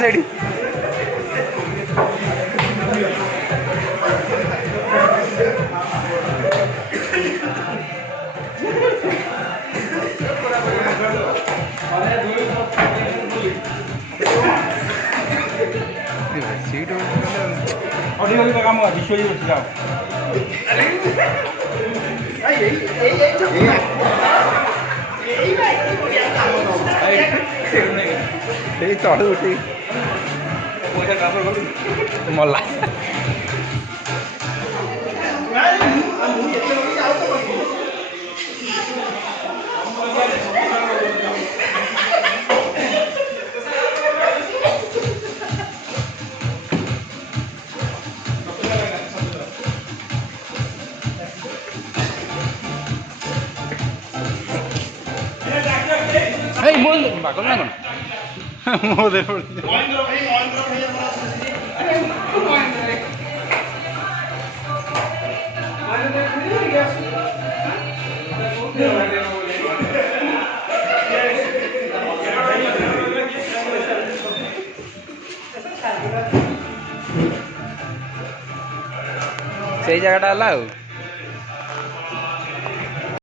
ସେଇଠି सीट ଅଧିକ କାମ ଅଛି ଶୋଇ ବସି ଯାଅ ତଳେ ଉଠି ମଲା Hey, boy, bakal mana? Mau deh. ସେଇ ଜାଗାଟା ହେଲା ଆଉ